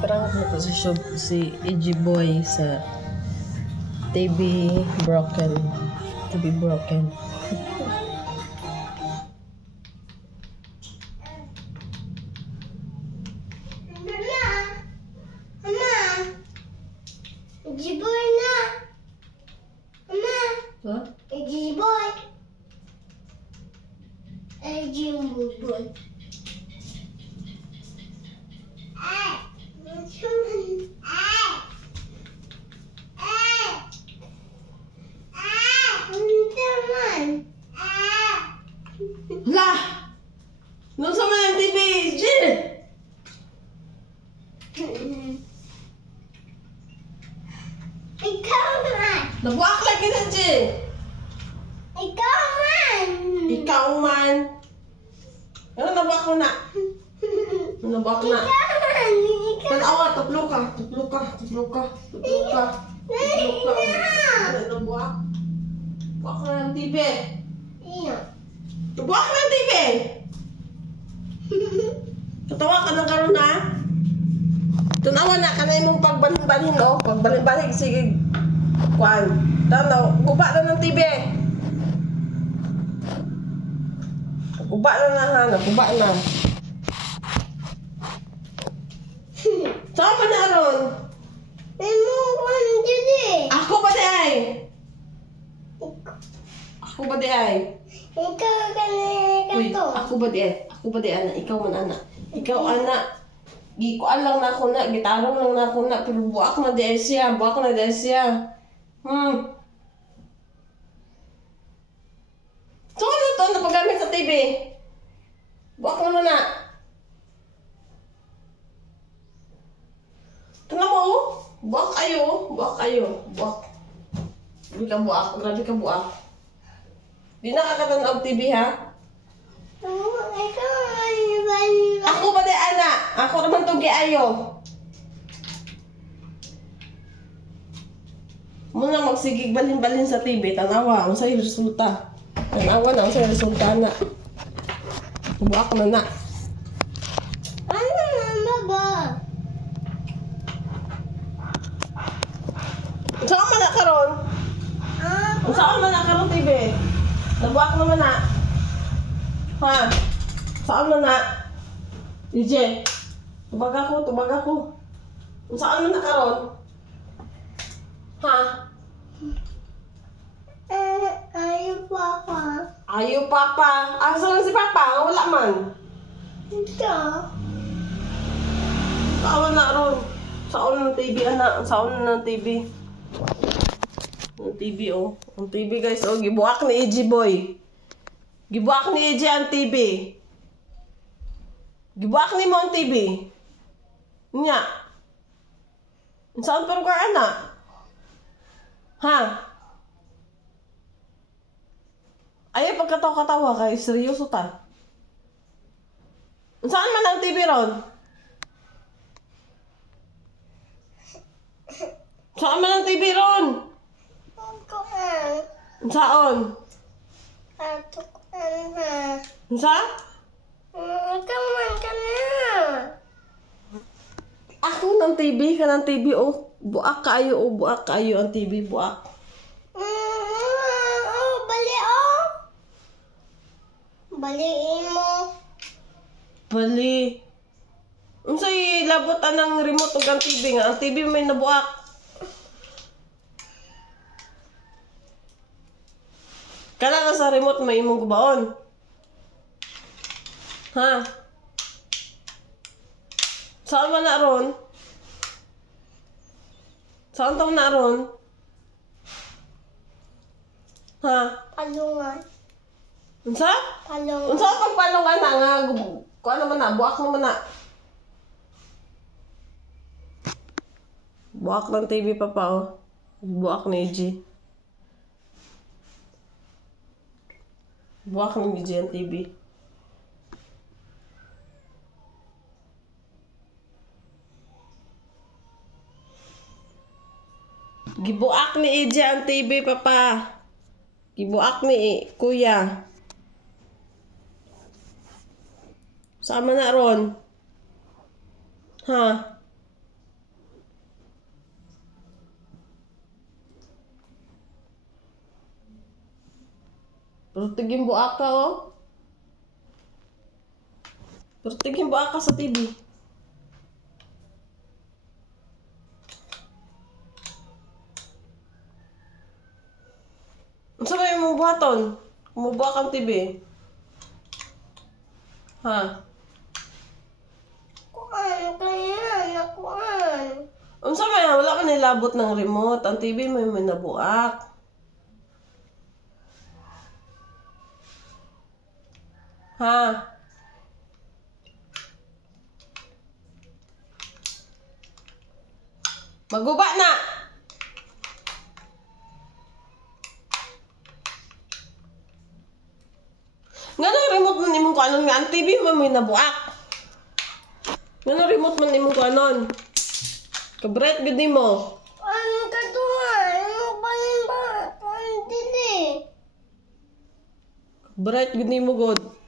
Prank na to si EG Boy sa TV Broken. TV Broken. EG Boy na. Mama. Huh? EG Boy. EG Boy. Lah! Nung sa mga TV, Jill! Ikaw man! Nabuak lagi na, Jill! Ikaw man! Ikaw man! Ano nabuak mo na? Ano nabuak na? Ikaw man! Tanawa, tuplo ka. Tuplo ka. Tuplo ka. Tuplo ka. Tuplo ka. Ano nabuak? Buak ka ng TV. Iyo. Nabuak ka ng TV! Tatawa ka na karon na? Tanawa na ka na imong pagbalhin-balhin, no? Pagbalhin-balhin, sige. Kuan. Tanaw, guba na ng TV. Guba na na, ha? Guba na. Saan pa na ron? Emo man dili. Ako ba di ay? Ako ba di ay? Ikaw kanina Uy, to. ako ba di ay? Ako ba di ana? Ikaw man ana. Ikaw ana. Gikuan lang na ako na, gitarong lang na ako na, pero buak na di ay siya, buak na di ay siya. So ano to na paggamit sa TV? Buak naman na. Tingnan mo, oh. Buak kayo, buak kayo, buak. Grabe ka buak, grabe ka buak. Di nakakatanaw TV, ha? Ikaw man. Ako ba di, ana? Ako naman to giayo. Muna magsigig balhin-balhin sa TV, tanawa, ang sa'yo resulta. Tanawa na, ang sa'yo resulta na. Buak na na. Ano naman ba? Saan man na karon? Saan man na karon TV? Nabuak naman na. Ha? Saan man na? DJ, tubag ako. Saan man na karon? Ha? Ayaw papa. Ayaw papa. Asa lang si papa? Wala man. Ito. Saan na ron? Saan ng TV, anak? Saan ng TV? Ang TV, oh. Ang TV, guys, oh. Gibuak ni EG Boy. Gibuak ni EG ang TV. Gibuak ni mo ang TV. Nya. Saan pa lugar, anak? Ha? Ayaw pagkatawa-katawa kay seryoso ta. Saan man ang TV ron? Saan man ang TV ron? Saan? Sa? Ikaw man ka na. Ako ng TV, ka ng TV, oh. Buak kayo, oh. Buak kayo ang TV, buak. Bali, oh. Baliin mo. Bali. Unsay labot anang remote ug ang TV nga. Ang TV may nabuak. Kala ka sa remote may imong gubaon. Ha? Saan man na ron? Saan taon na ron? Ha? Palungan. Unsa? Palungan. Unsa pag palungan na nga? Kuha naman na, buak naman na. Buak ng TV pa pa, oh. Buak ni EG. Buak ni EG ang TV. Gibuak ni EG ang TV, papa. Gibuak ni kuya. Sama na ron. Ha? Pero tiging buak ka, oh. Pero tiging buak ka sa TV. Ang sabay mong buhaton? Kumubuak ang TV. Ha? Kuan, kaya, nakuan. Ang sabay, wala ka nilabot ng remote. Ang TV mo may nabuak. Ha? Maguba na! Nga na remote man imong kuanon nga ang TV mo may nabuak. Nga na remote man imong kuanon. Kabret gud nimo. Ano ka tuwan? Ano ba yun ba? Kuan din eh. Kabret gud nimo god.